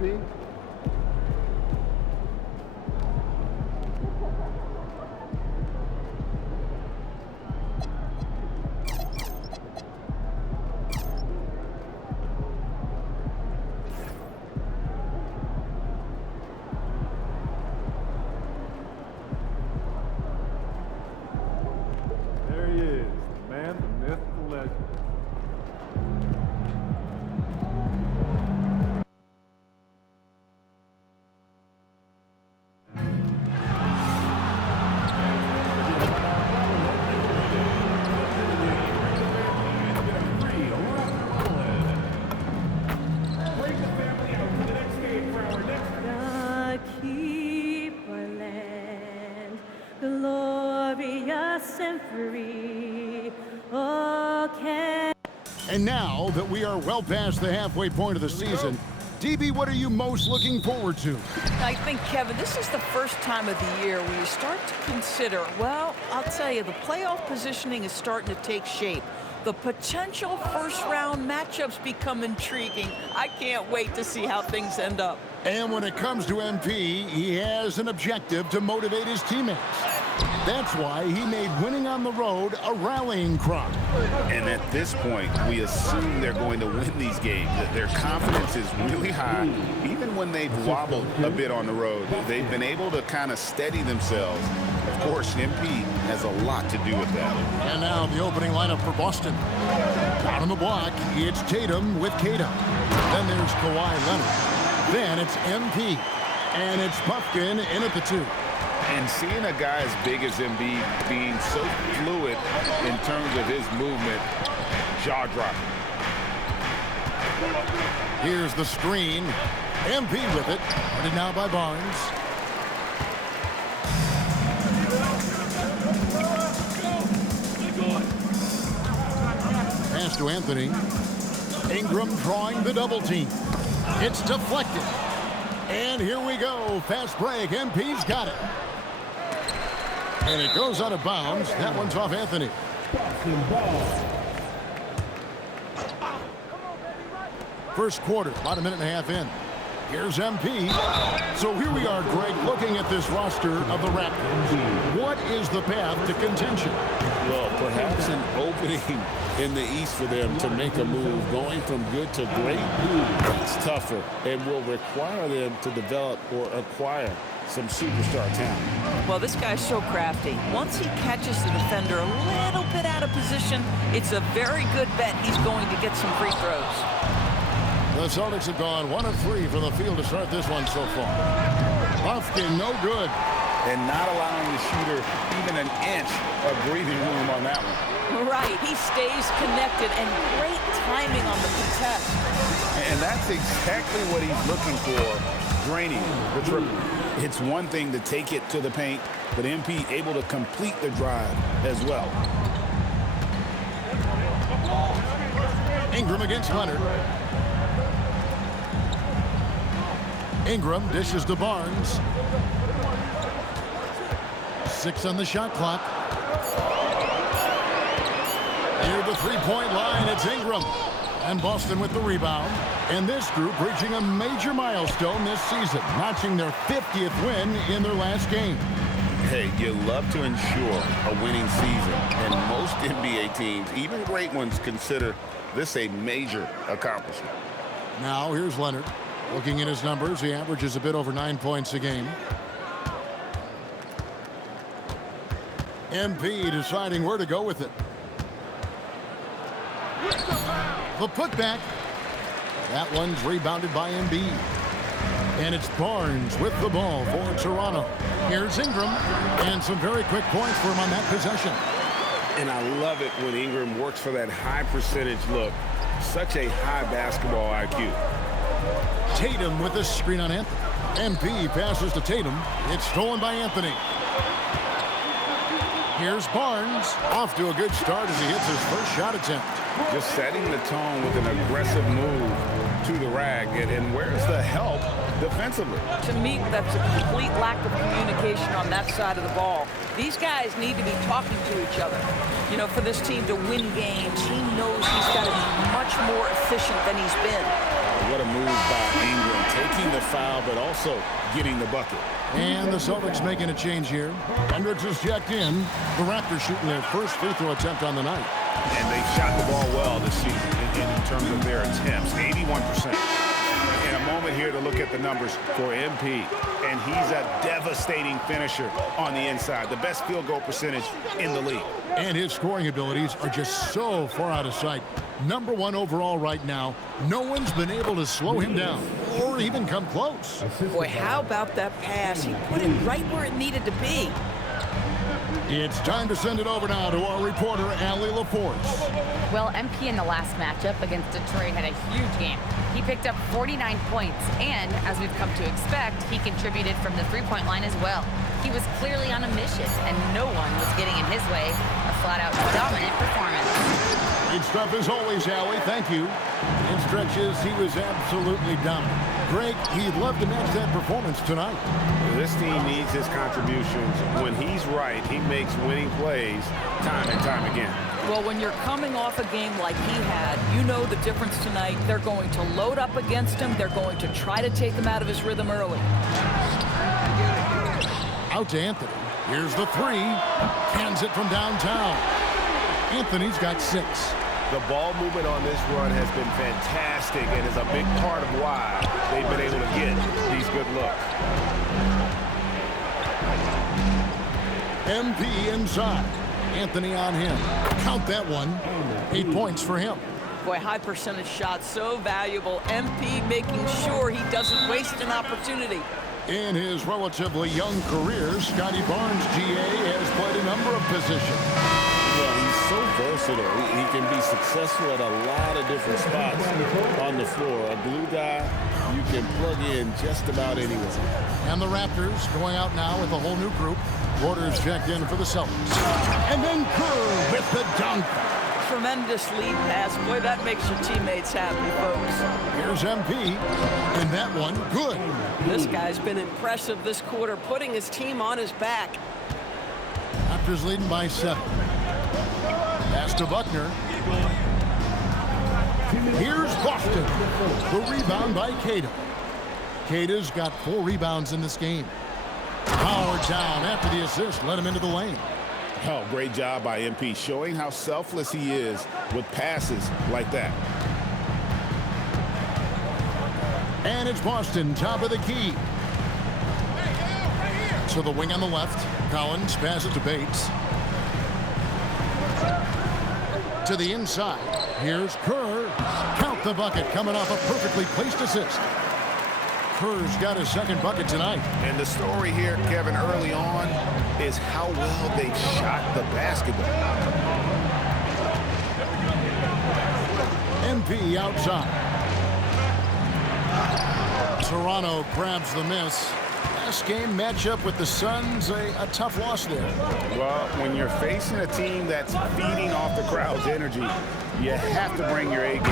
MP. There he is, the man, the myth, the legend. God keep our land glorious and free. Oh, can And now that we are well past the halfway point of the season, DB, what are you most looking forward to? I think, Kevin, this is the first time of the year where you start to consider, well, I'll tell you, the playoff positioning is starting to take shape. The potential first-round matchups become intriguing. I can't wait to see how things end up. And when it comes to MP, he has an objective to motivate his teammates. That's why he made winning on the road a rallying cry. And at this point, we assume they're going to win these games. That their confidence is really high. Even when they've wobbled a bit on the road, they've been able to kind of steady themselves. Of course, MP has a lot to do with that. And now the opening lineup for Boston. Out on the block, it's Tatum with Kata. Then there's Kawhi Leonard. Then it's MP. And it's Puffkin in at the 2. And seeing a guy as big as Embiid being so fluid in terms of his movement, jaw-dropping. Here's the screen. MP with it. Guarded now by Barnes. Pass to Anthony. Ingram drawing the double team. It's deflected. And here we go. Fast break. MP's got it. And it goes out of bounds. That one's off Anthony. First quarter, about a minute and a half in. Here's MP. So here we are, Greg, looking at this roster of the Raptors. What is the path to contention? Well, perhaps an opening in the East for them to make a move. Going from good to great, it's tougher and will require them to develop or acquire some superstar talent. Well, this guy's so crafty. Once he catches the defender a little bit out of position, it's a very good bet he's going to get some free throws. The Celtics have gone 1 of 3 from the field to start this one so far. Puffkin, no good. And not allowing the shooter even an inch of breathing room on that one. Right, he stays connected and great timing on the contest. And that's exactly what he's looking for, draining the triple. It's one thing to take it to the paint, but MP able to complete the drive as well. Ingram against Leonard. Ingram dishes to Barnes. 6 on the shot clock. Near the three-point line, it's Ingram. And Boston with the rebound. And this group reaching a major milestone this season, notching their 50th win in their last game. Hey, you love to ensure a winning season, and most NBA teams, even great ones, consider this a major accomplishment. Now here's Leonard. Looking at his numbers, he averages a bit over 9 points a game. MP deciding where to go with it. The putback. That one's rebounded by Embiid. And it's Barnes with the ball for Toronto. Here's Ingram. And some very quick points for him on that possession. And I love it when Ingram works for that high percentage look. Such a high basketball IQ. Tatum with the screen on Anthony. MP passes to Tatum. It's stolen by Anthony. Here's Barnes. Off to a good start as he hits his first shot attempt. Just setting the tone with an aggressive move to the rack. And where's the help defensively? To me, that's a complete lack of communication on that side of the ball. These guys need to be talking to each other. You know, for this team to win games, he knows he's got to be much more efficient than he's been. What a move by Ingram, taking the foul, but also getting the bucket. And the Celtics making a change here. Hendricks is checked in. The Raptors shooting their first free throw attempt on the night. And they've shot the ball well this season in terms of their attempts, 81%. In a moment here to look at the numbers for MP, and he's a devastating finisher on the inside, the best field goal percentage in the league. And his scoring abilities are just so far out of sight. #1 overall right now. No one's been able to slow him down or even come close. Boy, how about that pass? He put it right where it needed to be. It's time to send it over now to our reporter, Allie LaForce. Well, MP in the last matchup against Detroit had a huge game. He picked up 49 points, and as we've come to expect, he contributed from the three-point line as well. He was clearly on a mission, and no one was getting in his way. A flat-out dominant performance. Great stuff as always, Allie. Thank you. In stretches, he was absolutely dominant. Greg, he'd love to match that performance tonight. This team needs his contributions. When he's right, he makes winning plays time and time again. Well, when you're coming off a game like he had, you know the difference tonight. They're going to load up against him. They're going to try to take him out of his rhythm early. Out to Anthony. Here's the three. Cans it from downtown. Anthony's got 6. The ball movement on this run has been fantastic and is a big part of why they've been able to get these good looks. MP inside. Anthony on him. Count that one. 8 points for him. Boy, high percentage shots, so valuable. MP making sure he doesn't waste an opportunity. In his relatively young career, Scotty Barnes, GA, has played a number of positions. Well, he's so versatile. He can be successful at a lot of different spots on the floor. A glue guy, you can plug in just about anywhere. And the Raptors going out now with a whole new group. Porter's checked in for the Celtics. And then Kerr with the dunk. Tremendous lead pass. Boy, that makes your teammates happy, folks. Here's MP. And that one, good. This guy's been impressive this quarter, putting his team on his back. Raptors leading by 7. Pass to Buckner. Here's Boston. The rebound by Cato. Cato's got 4 rebounds in this game. Howard down after the assist. Let him into the lane. Oh, great job by MP, showing how selfless he is with passes like that. And it's Boston, top of the key. So the wing on the left. Collins passes to Bates. To the inside. Here's Kerr. Count the bucket coming off a perfectly placed assist. Kerr's got his second bucket tonight. And the story here, Kevin, early on is how well they shot the basketball. MP outside. Toronto grabs the miss. Last game matchup with the Suns, a tough loss there. Well, when you're facing a team that's feeding off the crowd's energy, you have to bring your A game.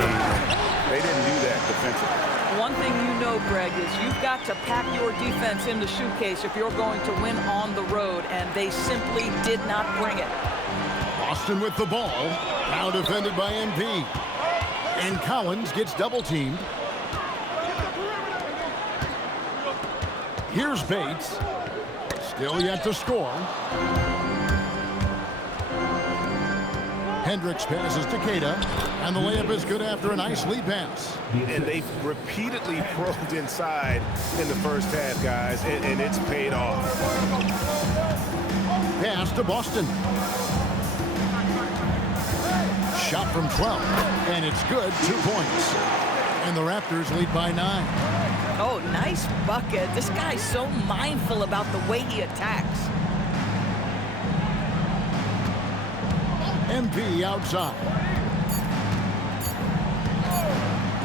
They didn't do that defensively. One thing you know, Greg, is you've got to pack your defense in the suitcase if you're going to win on the road, and they simply did not bring it. Boston with the ball. Now defended by MP. And Collins gets double-teamed. Here's Bates. Still yet to score. Hendricks passes to Queta, and the layup is good after a nice lead pass. And they've repeatedly probed inside in the first half, guys, and it's paid off. Pass to Boston. Shot from 12, and it's good, 2 points. And the Raptors lead by 9. Oh, nice bucket. This guy's so mindful about the way he attacks. MP outside.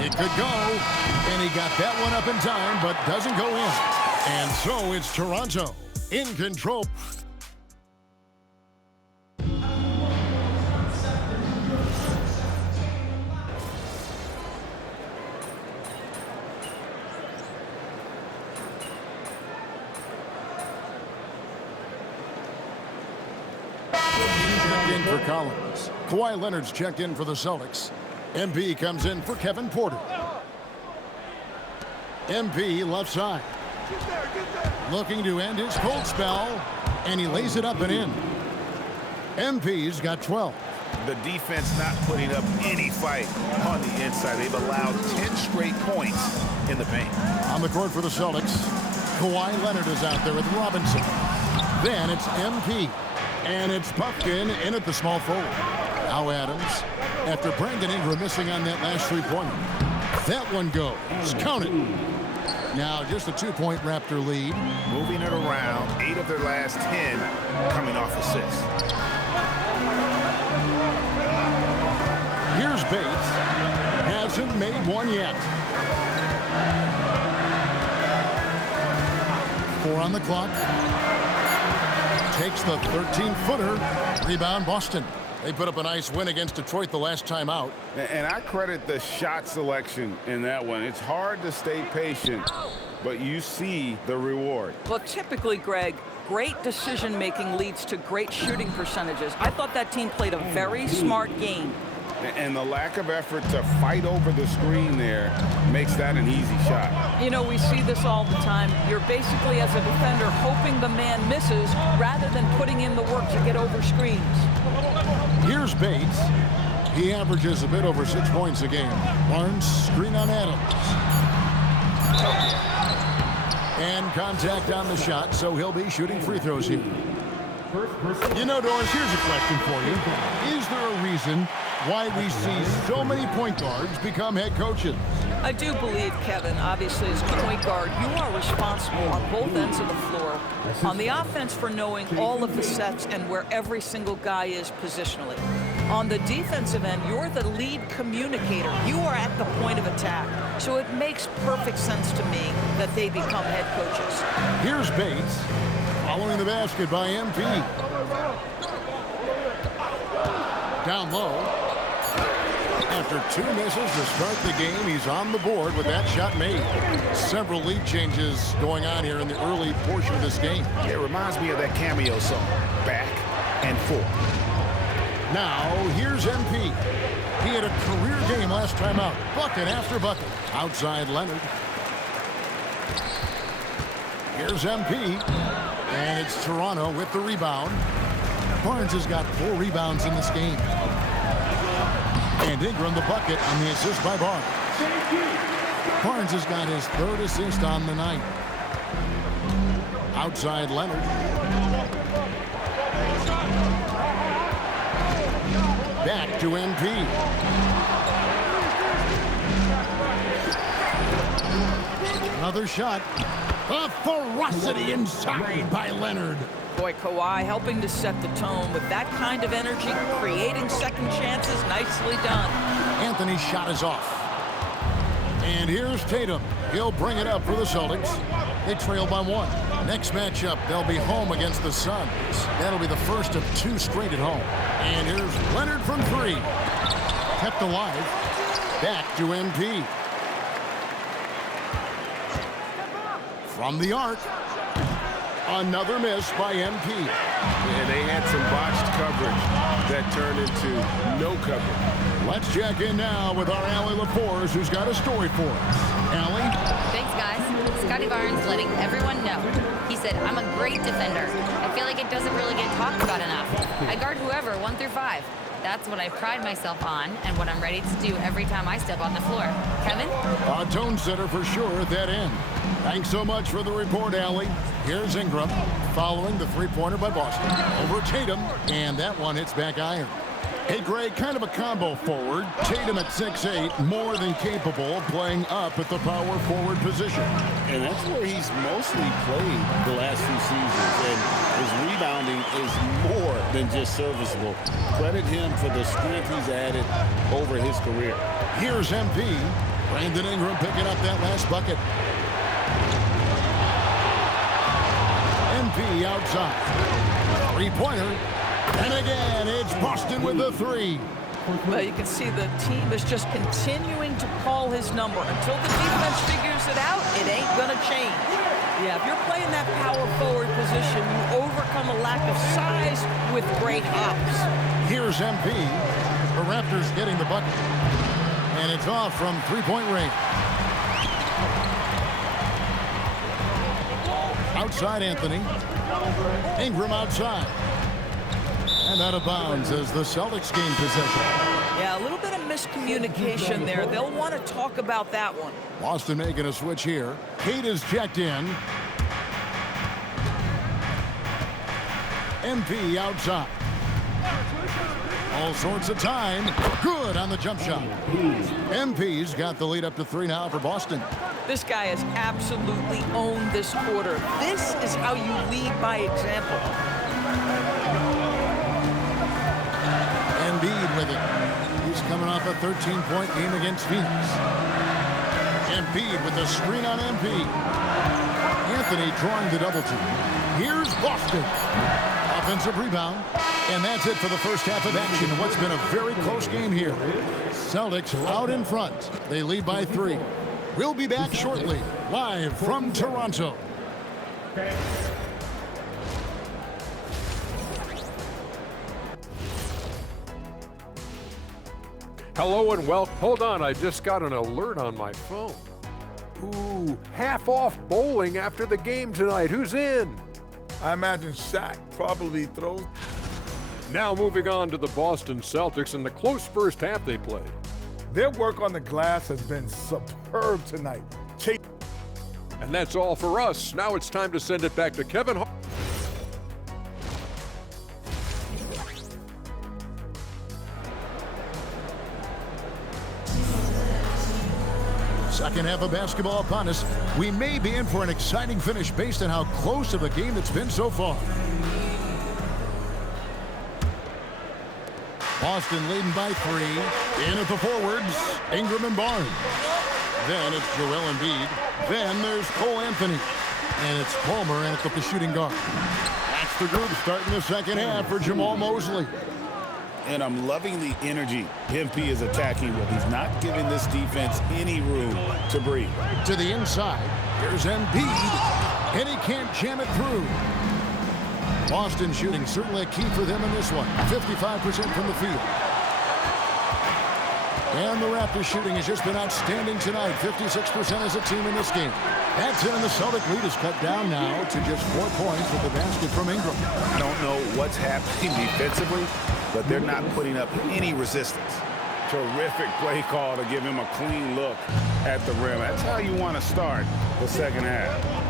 It could go, and he got that one up in time, but doesn't go in. And so it's Toronto in control. In for Collins. Kawhi Leonard's checked in for the Celtics. MP comes in for Kevin Porter. MP left side. Looking to end his cold spell, and he lays it up and in. MP's got 12. The defense not putting up any fight on the inside. They've allowed 10 straight points in the paint. On the court for the Celtics, Kawhi Leonard is out there with Robinson. Then it's MP, and it's Puffkin in at the small forward. Now Adams, after Brandon Ingram missing on that last three-pointer. That one goes. Count it. Now just a 2-point Raptor lead. Moving it around, 8 of their last 10 coming off assists. Here's Bates. Hasn't made one yet. 4 on the clock. Takes the 13-footer. Rebound Boston. They put up a nice win against Detroit the last time out. And I credit the shot selection in that one. It's hard to stay patient, but you see the reward. Well, typically, Greg, great decision-making leads to great shooting percentages. I thought that team played a very smart game. And the lack of effort to fight over the screen there makes that an easy shot. You know, we see this all the time. You're basically, as a defender, hoping the man misses rather than putting in the work to get over screens. Here's Bates. He averages a bit over 6 points a game. Barnes, screen on Adams. And contact on the shot, so he'll be shooting free throws here. You know, Doris, here's a question for you. Is there a reason why we see so many point guards become head coaches? I do believe, Kevin, obviously as point guard, you are responsible on both ends of the floor. On the offense for knowing all of the sets and where every single guy is positionally. On the defensive end, you're the lead communicator. You are at the point of attack. So it makes perfect sense to me that they become head coaches. Here's Bates. Following the basket by MP. Down low. After 2 misses to start the game, he's on the board with that shot made. Several lead changes going on here in the early portion of this game. It reminds me of that cameo song, Back and Forth. Now, here's MP. He had a career game last time out. Bucket after bucket. Outside Leonard. Here's MP. And it's Toronto with the rebound. Barnes has got 4 rebounds in this game. And Ingram the bucket on the assist by Barnes. Barnes has got his 3rd assist on the night. Outside Leonard. Back to MP. Another shot. A ferocity inside by Leonard. Boy, Kawhi helping to set the tone with that kind of energy, creating second chances. Nicely done. Anthony's shot is off. And here's Tatum. He'll bring it up for the Celtics. They trail by 1. Next matchup, they'll be home against the Suns. That'll be the first of 2 straight at home. And here's Leonard from 3. Kept alive. Back to MP. From the arc. Another miss by MP. And they had some botched coverage that turned into no coverage. Let's check in now with our Allie LaForce, who's got a story for us. Allie? Thanks, guys. Scotty Barnes letting everyone know. He said, I'm a great defender. I feel like it doesn't really get talked about enough. I guard whoever, 1 through 5. That's what I pride myself on and what I'm ready to do every time I step on the floor. Kevin? A tone setter for sure at that end. Thanks so much for the report, Allie. Here's Ingram following the 3-pointer by Boston. Over Tatum, and that one hits back iron. Hey, Greg, kind of a combo forward. Tatum at 6'8", more than capable of playing up at the power forward position. And that's where he's mostly played the last few seasons. And his rebounding is more than just serviceable. Credit him for the strength he's added over his career. Here's MP. Brandon Ingram picking up that last bucket. MP outside. 3-pointer. And again, it's Boston with the 3. Well, you can see the team is just continuing to call his number. Until the defense figures it out, it ain't going to change. Yeah, if you're playing that power forward position, you overcome a lack of size with great hops. Here's MP. The Raptors getting the bucket. And it's off from 3-point range. Outside Anthony. Ingram outside. And out of bounds as the Celtics gain possession. Yeah, a little bit of miscommunication there. They'll want to talk about that one. Boston making a switch here. Kate is checked in. MP outside. All sorts of time. Good on the jump shot. MP's got the lead up to 3 now for Boston. This guy has absolutely owned this quarter. This is how you lead by example. Embiid with it. He's coming off a 13-point game against Phoenix. Embiid with the screen on MP. Anthony drawing the double team. Here's Boston. Offensive rebound. And that's it for the first half of action in what's been a very close game here. Celtics out in front. They lead by 3. We'll be back shortly, live from Toronto. Hello and welcome. Hold on, I just got an alert on my phone. Ooh, half off bowling after the game tonight. Who's in? I imagine Shaq probably throws. Now moving on to the Boston Celtics and the close first half they played. Their work on the glass has been superb tonight. And that's all for us. Now it's time to send it back to Kevin Hart. Second half of basketball upon us. We may be in for an exciting finish based on how close of a game it's been so far. Boston leading by 3. In at the forwards, Ingram and Barnes. Then it's Joel Embiid. Then there's Cole Anthony. And it's Palmer in at the shooting guard. That's the group starting the second half for Jamal Mosley. And I'm loving the energy MP is attacking with. He's not giving this defense any room to breathe. To the inside, here's Embiid, and he can't jam it through. Boston shooting certainly a key for them in this one. 55% from the field. And the Raptors shooting has just been outstanding tonight. 56% as a team in this game. That's it, and the Celtic lead is cut down now to just 4 points with the basket from Ingram. I don't know what's happening defensively, but they're not putting up any resistance. Terrific play call to give him a clean look at the rim. That's how you want to start the second half.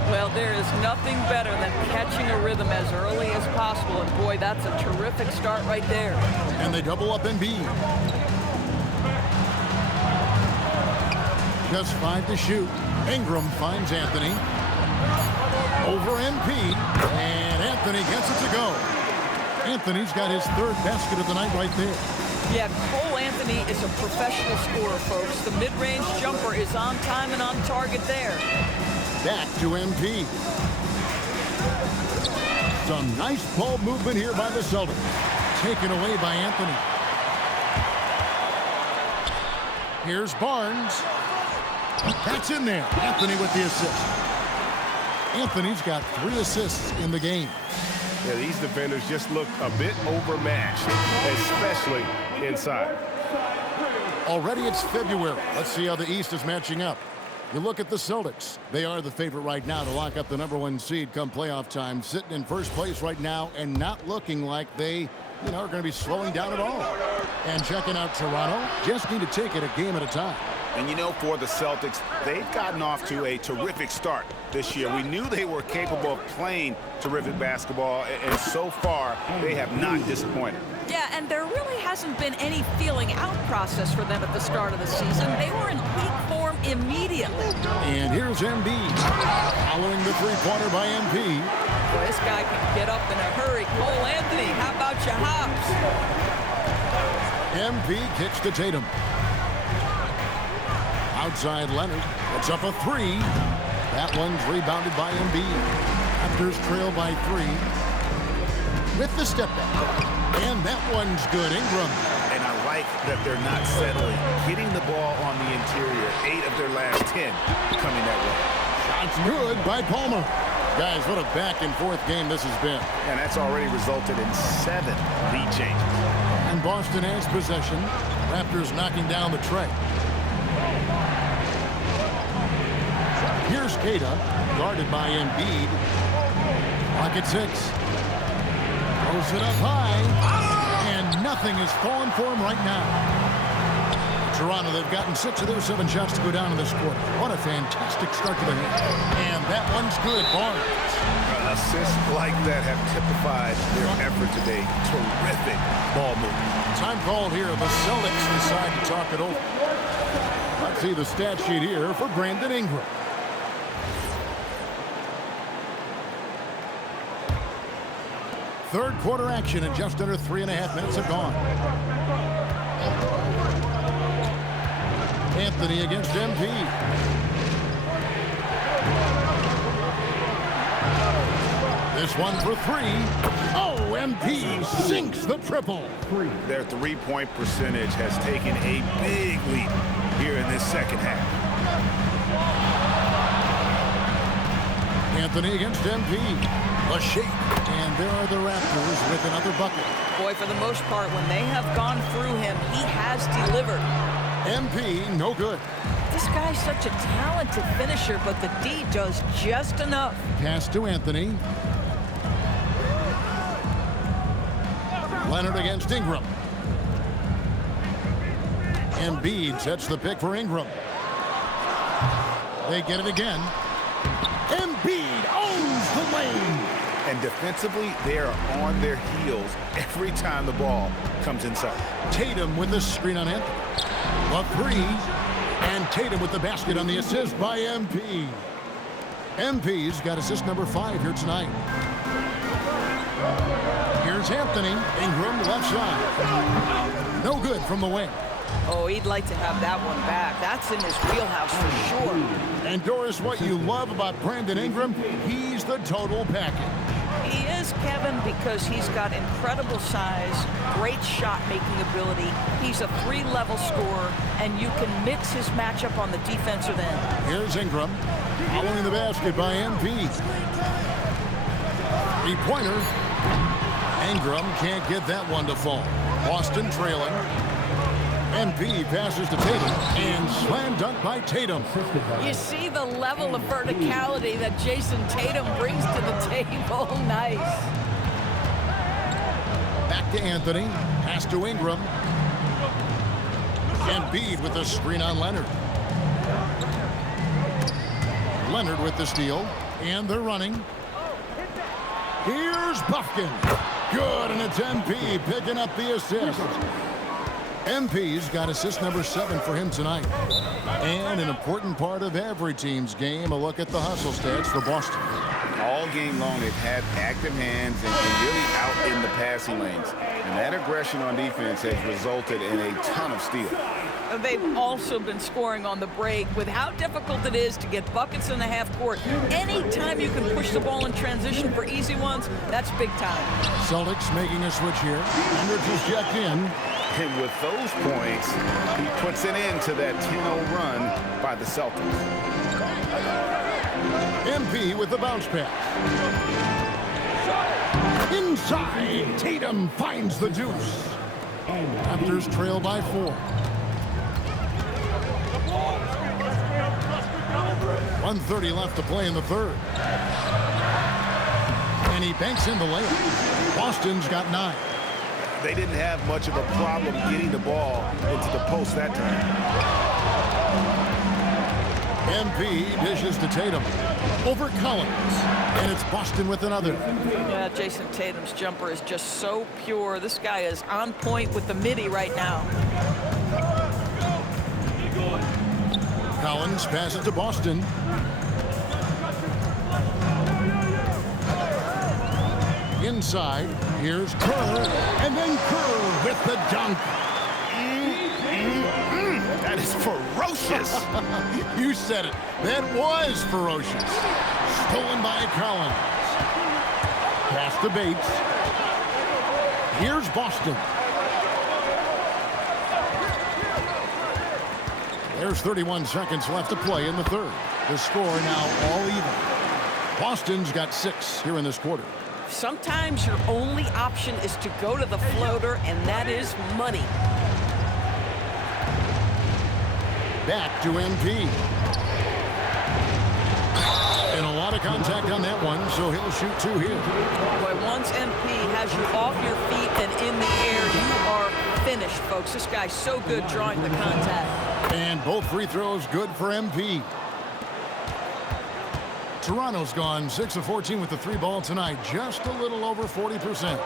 Well, there is nothing better than catching a rhythm as early as possible. And boy, that's a terrific start right there. And they double up Embiid. Just 5 to shoot. Ingram finds Anthony. Over MP. And Anthony gets it to go. Anthony's got his 3rd basket of the night right there. Yeah, Cole Anthony is a professional scorer, folks. The mid-range jumper is on time and on target there. Back to MP. Some nice ball movement here by the Celtics. Taken away by Anthony. Here's Barnes. That's in there. Anthony with the assist. Anthony's got 3 assists in the game. Yeah, these defenders just look a bit overmatched, especially inside. Already it's February. Let's see how the East is matching up. You look at the Celtics. They are the favorite right now to lock up the #1 seed come playoff time. Sitting in first place right now and not looking like they, are going to be slowing down at all. And checking out Toronto, just need to take it a game at a time. And for the Celtics, they've gotten off to a terrific start this year. We knew they were capable of playing terrific basketball, and so far, they have not disappointed. Yeah, and there really hasn't been any feeling out process for them at the start of the season. They were in peak form immediately. And here's Embiid, following the three-pointer by MP. Boy, this guy can get up in a hurry. Cole Anthony, how about your hops? MP kicks to Tatum. Outside Leonard. It's up a 3. That one's rebounded by Embiid. Raptors trail by 3. With the step back. And that one's good. Ingram. And I like that they're not settling. Getting the ball on the interior. 8 of their last 10 coming that way. Shots good by Palmer. Guys, what a back-and-forth game this has been. And that's already resulted in 7 lead changes. And Boston has possession. Raptors knocking down the tray. Here's Keita, guarded by Embiid. Clock at 6. Throws it up high. And nothing is falling for him right now. Toronto, they've gotten 6 of their 7 shots to go down in this quarter. What a fantastic start to the game. And that one's good. Barnes. Assists like that have typified their effort today. Terrific ball movement. Time called here. The Celtics decide to talk it over. Let's see the stat sheet here for Brandon Ingram. Third quarter action, and just under 3.5 minutes have gone. Anthony against MP. This one for 3. Oh, MP sinks the triple. Their three-point percentage has taken a big leap here in this second half. Anthony against MP. A shake. And there are the Raptors with another bucket. Boy, for the most part, when they have gone through him, he has delivered. MP, no good. This guy's such a talented finisher, but the D does just enough. Pass to Anthony. Leonard against Ingram. Embiid sets the pick for Ingram. They get it again. Embiid owns the lane. And defensively, they are on their heels every time the ball comes inside. Tatum with the screen on Anthony. A 3. And Tatum with the basket on the assist by MP. MP's got assist number 5 here tonight. Here's Anthony. Ingram left side. No good from the wing. Oh, he'd like to have that one back. That's in his wheelhouse for sure. And Doris, what you love about Brandon Ingram, he's the total package. He is, Kevin, because he's got incredible size, great shot-making ability. He's a 3-level scorer, and you can mix his matchup on the defensive end. Here's Ingram. Following the basket by MP. 3-pointer. Ingram can't get that one to fall. Boston trailing. MP passes to Tatum, and slam dunk by Tatum. You see the level of verticality that Jason Tatum brings to the table. Nice. Back to Anthony. Pass to Ingram. Embiid with the screen on Leonard. Leonard with the steal, and they're running. Here's Buffkin. Good, and it's MP picking up the assist. MP's got assist number 7 for him tonight. And an important part of every team's game, a look at the hustle stats for Boston. All game long, they've had active hands and really out in the passing lanes. And that aggression on defense has resulted in a ton of steals. They've also been scoring on the break. With how difficult it is to get buckets in the half court, anytime you can push the ball in transition for easy ones, that's big time. Celtics making a switch here. Leonard just checked in. And with those points, he puts an end to that 10-0 run by the Celtics. MP with the bounce pass. Inside, Tatum finds the deuce. Raptors trail by 4. 1:30 left to play in the third. And he banks in the layup. Boston's got 9. They didn't have much of a problem getting the ball into the post that time. MP dishes to Tatum. Over Collins. And it's Boston with another. Yeah, Jason Tatum's jumper is just so pure. This guy is on point with the midi right now. Collins passes to Boston. Inside, here's Kerr, and then Kerr with the dunk. That is ferocious. You said it. That was ferocious. Stolen by Collins. Pass to Bates. Here's Boston. There's 31 seconds left to play in the third. The score now all even. Boston's got 6 here in this quarter. Sometimes your only option is to go to the floater, and that is money. Back to MP. And a lot out of contact on that one, so he'll shoot 2 here. Boy, once MP has you off your feet and in the air, you are finished, folks. This guy's so good drawing the contact. And both free throws good for MP. Toronto's gone 6 of 14 with the 3 ball tonight, just a little over 40%.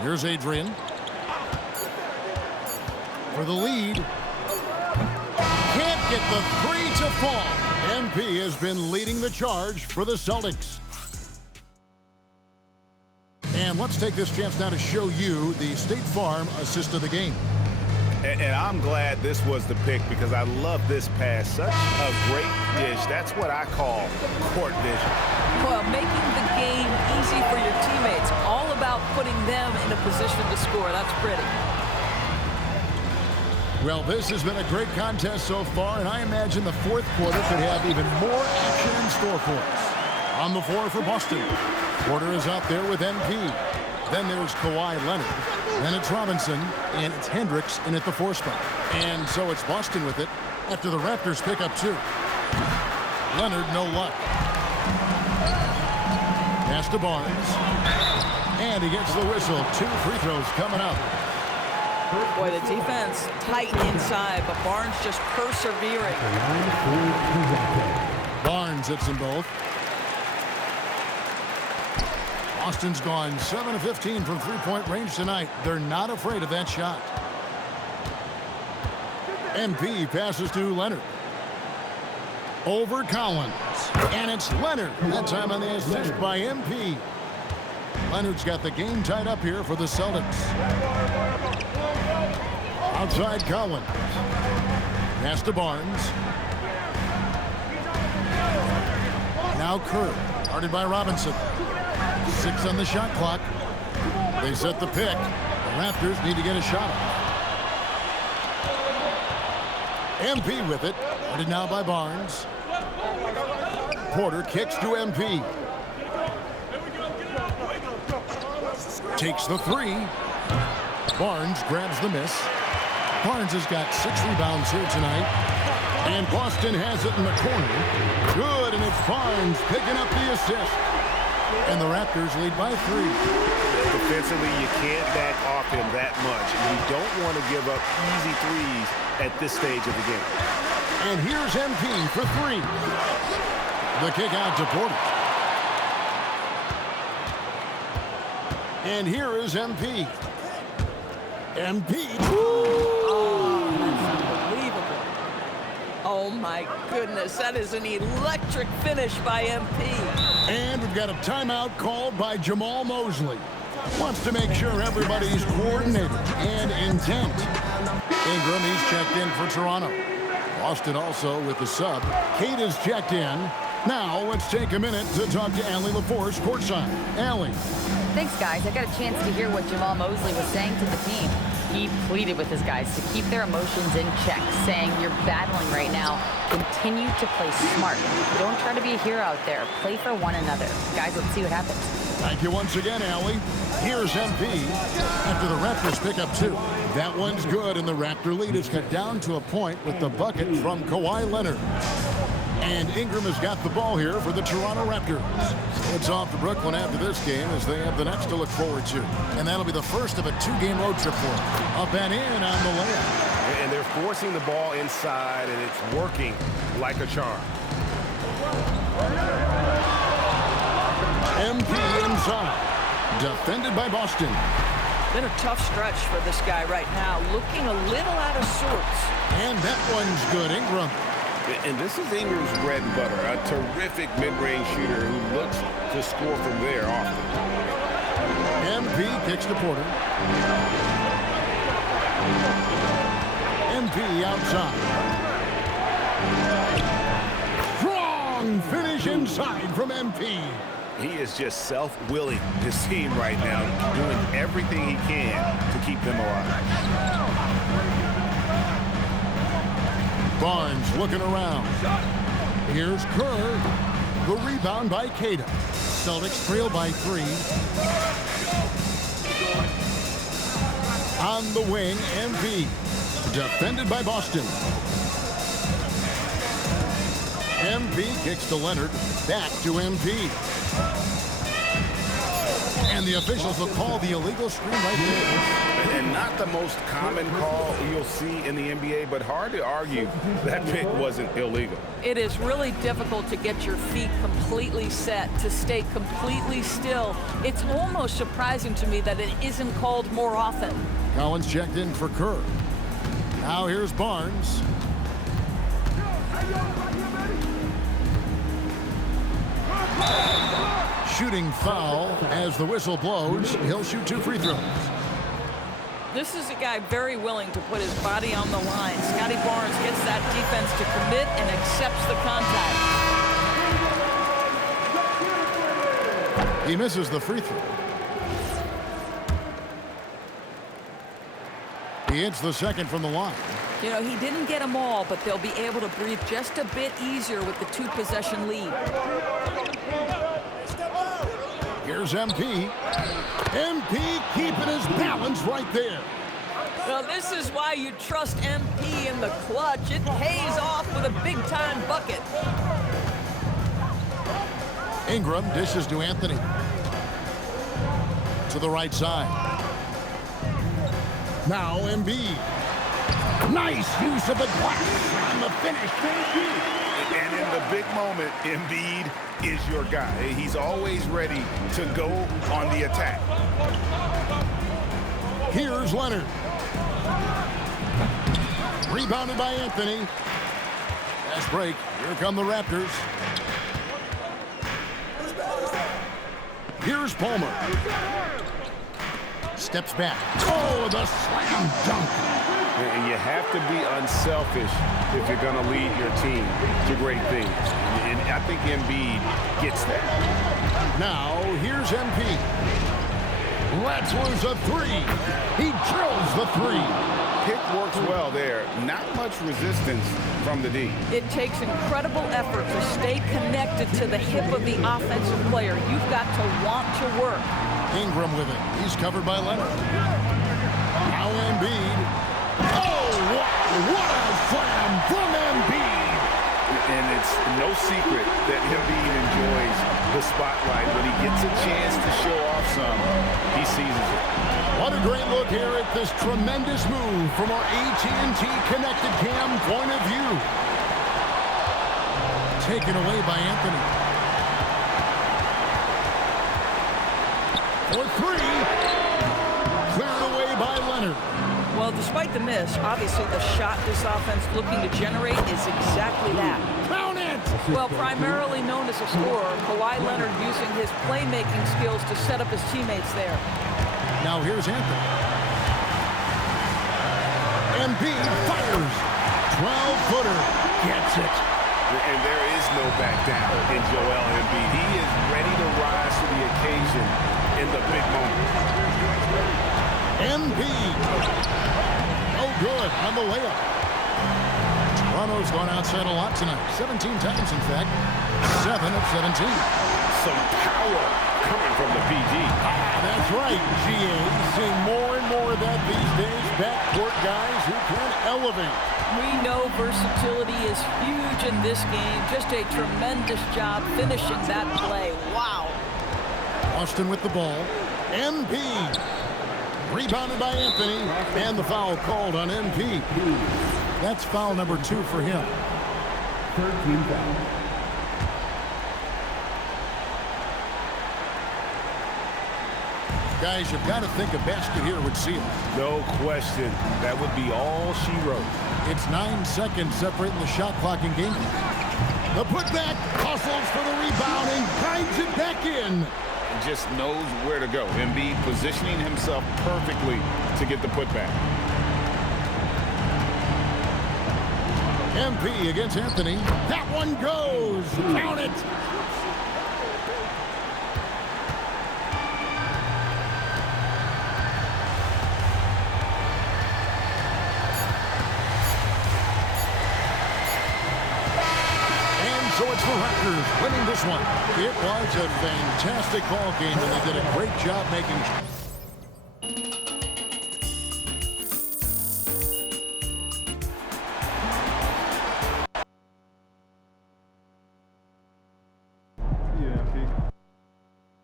Here's Adrian. For the lead. Can't get the 3 to fall. MP has been leading the charge for the Celtics. And let's take this chance now to show you the State Farm assist of the game. And I'm glad this was the pick because I love this pass. Such a great dish. That's what I call court vision. Well, making the game easy for your teammates. All about putting them in a position to score. That's pretty. Well, this has been a great contest so far, and I imagine the fourth quarter could have even more action in store for us. On the floor for Boston. Porter is out there with MP. Then there's Kawhi Leonard. Then it's Robinson, and it's Hendricks in at the 4 spot. And so it's Boston with it after the Raptors pick up 2. Leonard, no luck. Pass to Barnes. And he gets the whistle. 2 free throws coming up. Boy, the defense tight inside, but Barnes just persevering. Barnes hits them both. Boston's gone 7 of 15 from 3-point range tonight. They're not afraid of that shot. MP passes to Leonard. Over Collins. And it's Leonard. That time on the assist by MP. Leonard's got the game tied up here for the Celtics. Outside Collins. Pass to Barnes. Now Kerr. Guarded by Robinson. 6 on the shot clock. They set the pick. The Raptors need to get a shot off. MP with it. Guarded now by Barnes. Porter kicks to MP. Takes the 3. Barnes grabs the miss. Barnes has got 6 rebounds here tonight. And Boston has it in the corner. Good, and it's Barnes picking up the assist. And the Raptors lead by 3. Defensively, you can't back off him that much. You don't want to give up easy threes at this stage of the game. And here's MP for 3. The kick out to Porter. And here is MP. MP. Oh, that's unbelievable. Oh, my goodness. That is an electric finish by MP. And we've got a timeout called by Jamal Mosley. Wants to make sure everybody's coordinated and intent. Ingram, he's checked in for Toronto. Boston also with the sub. Kate is checked in. Now let's take a minute to talk to Allie LaForce courtside. Allie. Thanks, guys. I got a chance to hear what Jamal Mosley was saying to the team. He pleaded with his guys to keep their emotions in check, saying, you're battling right now. Continue to play smart. Don't try to be a hero out there. Play for one another. Guys, let's see what happens. Thank you once again, Allie. Here's MP after the Raptors pick up 2. That one's good, and the Raptor lead is cut down to a point with the bucket from Kawhi Leonard. And Ingram has got the ball here for the Toronto Raptors. So it's off to Brooklyn after this game as they have the next to look forward to. And that'll be the first of a 2-game road trip for them. Up and in on the layup. And they're forcing the ball inside, and it's working like a charm. MP inside. Defended by Boston. Been a tough stretch for this guy right now. Looking a little out of sorts. And that one's good. Ingram. And this is Ingram's bread and butter, a terrific mid-range shooter who looks to score from there often. MP kicks to Porter. MP outside. Strong finish inside from MP. He is just self-willing, this team right now, doing everything he can to keep them alive. Barnes looking around. Here's Kerr. The rebound by Cada. Celtics trail by 3. On the wing, MP. Defended by Boston. MP kicks to Leonard. Back to MP. And the officials will call the illegal screen right there. And not the most common call you'll see in the NBA, but hard to argue that pick wasn't illegal. It is really difficult to get your feet completely set, to stay completely still. It's almost surprising to me that it isn't called more often. Collins checked in for Kerr. Now here's Barnes. Shooting foul as the whistle blows. He'll shoot 2 free throws. This is a guy very willing to put his body on the line. Scotty Barnes gets that defense to commit and accepts the contact. He misses the free throw. He hits the second from the line. You know, he didn't get them all, but they'll be able to breathe just a bit easier with the 2-possession lead. Here's MP. MP keeping his balance right there. Well, this is why you trust MP in the clutch. It pays off with a big-time bucket. Ingram dishes to Anthony. To the right side. Now Embiid. Nice use of the glass on the finish. And in the big moment, Embiid is your guy. He's always ready to go on the attack. Here's Leonard. Rebounded by Anthony. Fast break. Here come the Raptors. Here's Palmer. Steps back. Oh, the slam dunk. And you have to be unselfish if you're going to lead your team to great things. And I think Embiid gets that. Now, here's MP. Lets loose a 3. He drills the 3. Pick works well there. Not much resistance from the D. It takes incredible effort to stay connected to the hip of the offensive player. You've got to want to work. Ingram with it. He's covered by Leonard. Now Embiid. Oh, what a slam from Embiid. And it's no secret that Embiid enjoys the spotlight. When he gets a chance to show off some, he seizes it. What a great look here at this tremendous move from our AT&T Connected Cam point of view. Taken away by Anthony. For 3. Cleared away by Leonard. Well, despite the miss, obviously the shot this offense looking to generate is exactly that. Count it! Well, primarily known as a scorer, Kawhi Leonard using his playmaking skills to set up his teammates there. Now here's Anthony. Embiid fires. 12-footer. Gets it. And there is no back down in Joel Embiid. He is ready to rise to the occasion in the big moment. Embiid. Oh, good on the layup. Toronto's gone outside a lot tonight. 17 times, in fact. 7 of 17. Some power coming from the PG. That's right, GA. Seeing more and more of that these days. Backcourt guys who can elevate. We know versatility is huge in this game. Just a tremendous job finishing that play. Wow. Austin with the ball. Embiid. Rebounded by Anthony. And the foul called on MP. That's foul number 2 for him. 13 foul. Guys, you've got to think a basket here would seal it. No question. That would be all she wrote. It's 9 seconds separating the shot clock and game. The putback, hustles for the rebound and guides it back in. Just knows where to go. Embiid positioning himself perfectly to get the putback. MP against Anthony. That one goes. Count it. So it's the Raptors winning this one. It was a fantastic ball game, and they did a great job making